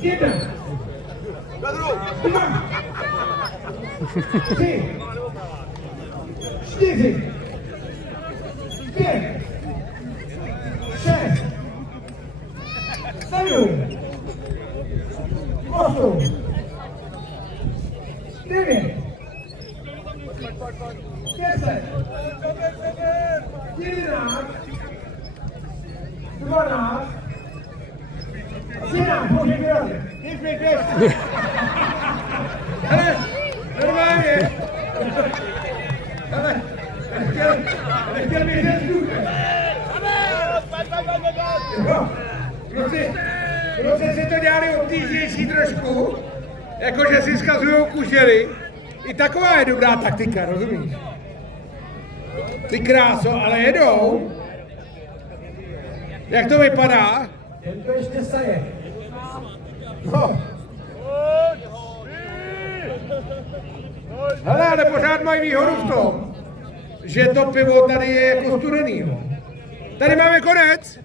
1, 2, 3, 4, 5, 6, 7, 8, 9, 10, 11, 12, 13, může vyrazit. Hele, normálně. Hele, nechtěl bych ten vzduch. Kluci si to dělali obtížnější trošku, jakože si zkazujou kužely. I taková je dobrá taktika, rozumíš? Ty kráso, ale jedou. Jak to vypadá? Jen to ještě saje. No. Hele, ale pořád mají výhodu v tom, že to pivo tady je jako studený. Jo. Tady máme konec.